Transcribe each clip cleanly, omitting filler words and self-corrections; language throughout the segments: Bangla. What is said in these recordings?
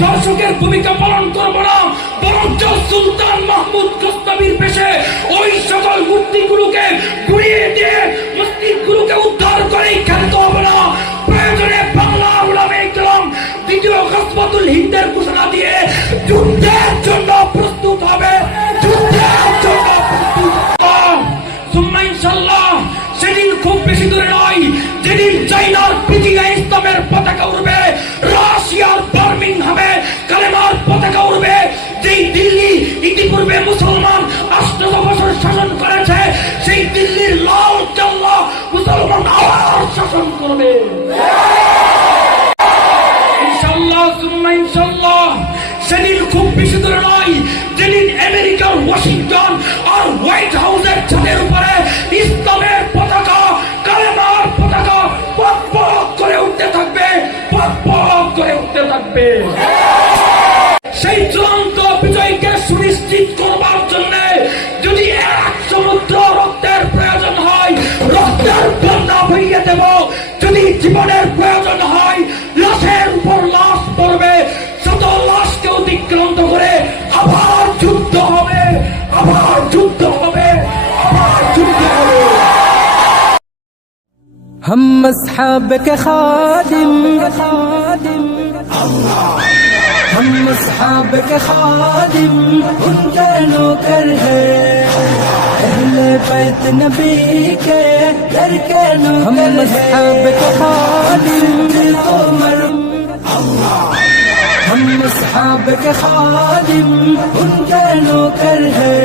দর্শকের ভূমিকা পালন করব না, বরঞ্চ সুলতান মাহমুদ গজনবীর পেশে ওই সকল মূর্তিগুলোকে গুড়িয়ে দিয়ে মসজিদগুলোকে উদ্ধার করেই খেলতে হবে না। প্রয়োজনে বাংলা উলামায়ে কেরাম দ্বিতীয় গজওয়াতুল হিন্দের ঘোষণা দিয়ে যুদ্ধের জন্য প্রস্তুত হবে, যুদ্ধের জন্য প্রস্তুত সুম্মা ইনশাআল্লাহ। সেদিন খুব বেশি দূরে নয়, যেদিন চাইনার পিটিআই ইসলামের পতাকা উড়বে, রাশিয়ার বার্মিংহামে কালেমার পতাকা উড়বে। যেই দিল্লি ইতিপূর্বে মুসলমান 800 বছর শাসন করেছে, সেই দিল্লির লাল কেল্লা মুসলমান আবার শাসন করবে ইনশাআল্লাহ সুম্মা ইনশাআল্লাহ। সেদিন খুব বেশি দূরে নয়, যেদিন আমেরিকার ওয়াশিংটন আর হোয়াইট হাউসের ছাদের উপরে ইসলামের পতাকা কালেমার পতাকা পক পক করে উঠতে থাকবে, পক পক করে উঠতে থাকবে। সেই চূড়ান্ত বিজয়কে সুনিশ্চিত করবার জন্য যদি এক সমুদ্র রক্তের প্রয়োজন হয়, রক্তের বন্যা বইয়ে দেব। যদি জীবনের প্রয়োজন হয়, লাশের উপর লাশ পড়বে, শত লাশকে অতিক্রান্ত করে আবার যুদ্ধ হবে, আবার যুদ্ধ হবে, আবার যুদ্ধ হবে। हम अस्हाब के खादिम, हम अस्हाब के खादिम, उनके नौकर है, अहले बैत नबी के दर के नौकर। हम अस्हाब के खादिम, दिल को मरम, हम अस्हाब के खादिम, उनके नौकर है,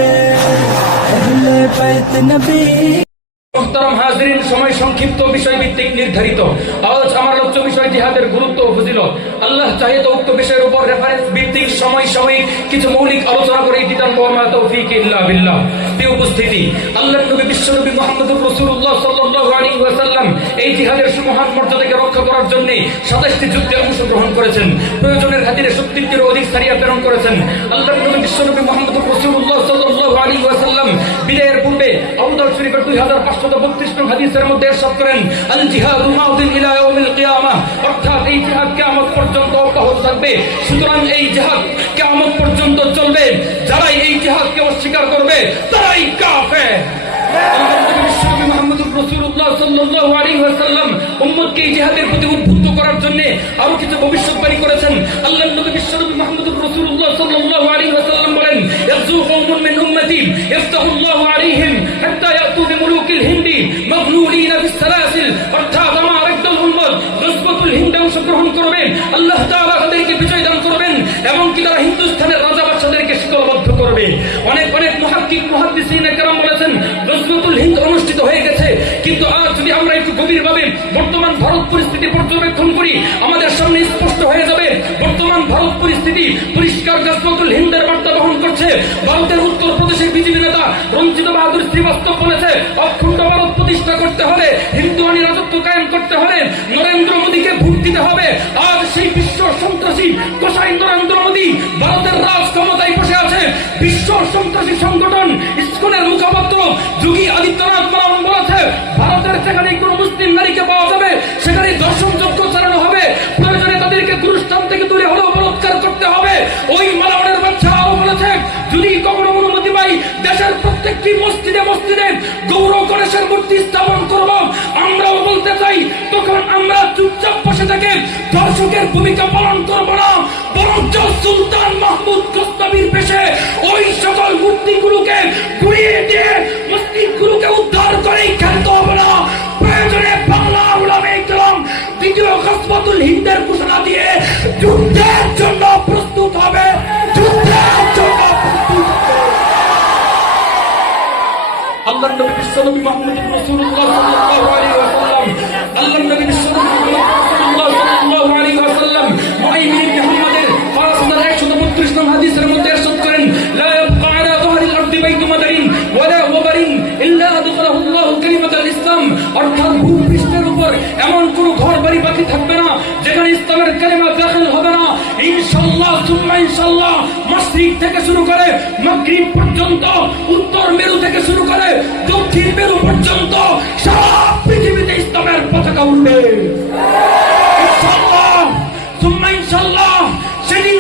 अहले बैत नबी। মুহতারাম হাজিরিন, সময় সংক্ষিপ্ত, বিষয় ভিত্তিক নির্ধারিত। আজ আমার আলোচ্য বিষয় জিহাদের গুরুত্ব ও ফজিলত। আল্লাহ চাহে তো উক্ত বিষয়ের উপর রেফারেন্স ভিত্তিক সময় সাময়িক কিছু মৌলিক আলোচনা করে দিতাম। ওয়া তৌফিক ইল্লা বিল্লাহ। প্রিয় উপস্থিতি, আল্লাহর নবী বিশ্বনবী মুহাম্মদুর রাসূলুল্লাহ সাল্লাল্লাহু আলাইহি ওয়াসাল্লাম এই জিহাদের সুমহান মর্যাদাকে রক্ষা করার জন্য 27টি যুদ্ধে অংশগ্রহণ করেছেন। প্রয়োজনের খাতিরে 70টিরও অধিক সারিয়া প্রেরণ করেছেন। আল্লাহর নবী বিশ্বনবী মুহাম্মদুর রাসূলুল্লাহ সাল্লাল্লাহু আলাইহি ওয়াসাল্লাম বিদায়ের পূর্বে আবু দাউদ শরীফের 2532 নং হাদিসের মধ্যে ইরশাদ করেন, আল জিহাদু মাউদিন ইলা ইয়াউমিল কিয়ামাহ, অর্থাৎ এই জিহাদ কিয়ামত পর্যন্ত অব্যাহত থাকবে। সুতরাং এই জিহাদ কিয়ামত পর্যন্ত চলবে। যারাই এই জিহাদকে অস্বীকার করবে তারাই কাফের। বিশ্বনবী মুহাম্মদুর রাসূলুল্লাহ সাল্লাল্লাহু আলাইহি ওয়াসাল্লাম উম্মতকে এই জিহাদের প্রতি উদ্বুদ্ধ করার জন্য আরো কিছু ভবিষ্যৎবাণী করেছেন। আল্লাহর নবী বিশ্বনবী মুহাম্মদুর রাসূলুল্লাহ সাল্লাল্লাহু আলাইহি ওয়াসাল্লাম বলেন, ইয়াযু কওমুন মিন উম্মতি ইফতাহুল্লাহু আলাইহিম হাত্তা ইয়াতু বিমুলুকিল হিন্দি মাগলুলিনা বিসসালাসিল, অর্থাৎ আমার একদল উম্মত গজওয়াতুল হিন্দে অংশগ্রহণ করবেন, আল্লাহ তাআলা তাদেরকে বিজয় দান করবেন এবং কি তারা হিন্দুস্তানের রাজা বাদশাদেরকে শিকলবদ্ধ করবে। অনেক অনেক মুহাক্কিক মুহাদ্দিসিনে কেরাম বলেছেন গজওয়াতুল হিন্দ অনুষ্ঠিত হয়ে গেছে, কিন্তু আজ যদি আমরা একটু গভীরভাবে বর্তমান ভারত পরিস্থিতি পর্যবেক্ষণ করি, আমাদের সামনে স্পষ্ট হয়ে যাবে বর্তমান ভারত পরিস্থিতি পরিষ্কার গজওয়াতুল হিন্দের বার্তা বহন করছে। ভারতের উত্তর প্রদেশের বিজেপি নেতা রঞ্জিত বাহাদুর শ্রীবাস্তব বলেছে, অখণ্ড ভারত প্রতিষ্ঠা করতে হলে, হিন্দুয়ানি রাজত্ব কায়েম করতে হলে নরেন্দ্র মোদীকে ভোট দিতে হবে। আজ সেই বিশ্ব সন্ত্রাসী গোসাই নরেন্দ্র মোদী ভারতের রাজ ক্ষমতায় বসে আছে। বিশ্ব সন্ত্রাসী সংগঠন ইসকনের মুখপাত্র যোগী আদিত্যনাথ মালাম বলেছে, ভারতের যেখানে কোন মুসলিম নারীকে পাওয়া যাবে সেখানে দর্শনযোগ্য চালানো হবে, প্রয়োজনে তাদেরকে গুরুস্থান থেকে দূরে হলেও বলৎকার করতে হবে। ওই মালাওয়ানের বাচ্চা আরো বলেছে, যদি কখনো অনুমতি পাই দেশের প্রত্যেকটি মসজিদে মসজিদে গৌর গণেশের মূর্তি স্থাপন করব। আমরাও বলতে চাই, তখন আমরা চুপচাপ বসে থেকে দর্শকের ভূমিকা পালন করব না, বরঞ্চ সুলতান মাহমুদ গজনবীর পেশে ওই সকল মূর্তিগুলোকে গুড়িয়ে দিয়ে মসজিদগুলোকে উদ্ধার করেই খেলতে হবে না। প্রয়োজনে বাংলা উলামায়ে কেরাম দ্বিতীয় গজওয়াতুল হিন্দের ঘোষণা দিয়ে যুদ্ধের জন্য প্রস্তুত হবে, যুদ্ধের জন্য প্রস্তুত হবে। আল্লাহর নবী বিশ্বনবী মুহাম্মদুর রাসূলুল্লাহ সাল্লাল্লাহু আলাইহি ওয়াসাল্লাম, আল্লাহর নবী বিশ্বনবী রাসূলুল্লাহ সাল্লাল্লাহু আলাইহি ওয়াসাল্লাম মুআইমিন ইবনে মুহাম্মাদের 5132 নং হাদিসের মধ্যে ইরশাদ করেন, লা ইয়াবকা আলা যাহরিল আরদি বাইতু মাদারিন ওয়ালা ওয়াবারিন ইল্লা আদখালাহু আল্লাহু কালিমাতাল ইসলাম, অর্থাৎ ভূপৃষ্ঠের উপর এমন কোন ঘর বাড়ি বাকি থাকবে না যেখানে ইসলামের কালিমা দাখিল হবে না। ইনশাআল্লাহ সুম্মা ইনশাআল্লাহ মাশরিক থেকে শুরু করে মাগরিব পর্যন্ত, উত্তর মেরু থেকে শুরু করে দক্ষিণ মেরু পর্যন্ত সারা পৃথিবীতে ইসলামের পতাকা উঠবে ইনশাআল্লাহ সুম্মা ইনশাআল্লাহ। সেদিন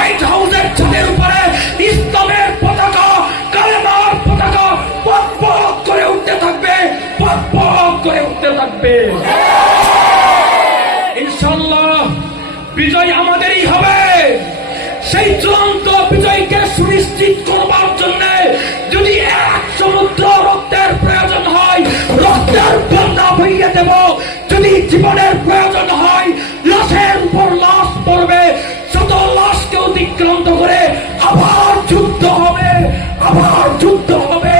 হোয়াইট হাউসের ছাদের উপরে ইসলামের পতাকা, কালেমার পতাকা পক পক করে উঠতে থাকবে, পক পক করে উঠতে থাকবে। ইনশাআল্লাহ বিজয় আমাদেরই হবে। সেই চূড়ান্ত বিজয়কে সুনিশ্চিত করবার জন্য যদি এক সমুদ্র রক্তের প্রয়োজন হয়, রক্তের বন্যা বইয়ে দেব। যদি জীবনের প্রয়োজন হয়, লাশের উপর লাশ পড়বে, শত লাশকে অতিক্রান্ত করে আবার যুদ্ধ হবে, আবার যুদ্ধ হবে,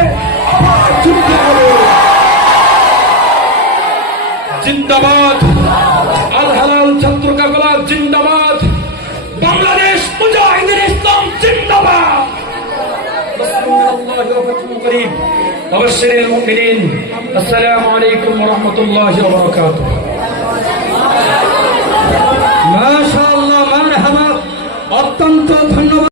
আবার যুদ্ধ হবে। জিন্দাবাদ আল হালাল ছাত্র কাফেলা, জিন্দাবাদ বাংলাদেশ মুজাহিদুল ইসলাম, জিন্দাবাদ। নাসরুল্লাহি ওয়া ফাতহুন করিব। ওয়াবাশশিরিল মুমিনিন। আসসালামু আলাইকুম ওয়া রাহমাতুল্লাহি ওয়া বারাকাতুহু। মাশাআল্লাহ, মারহাবা, অত্যন্ত ধন্যবাদ।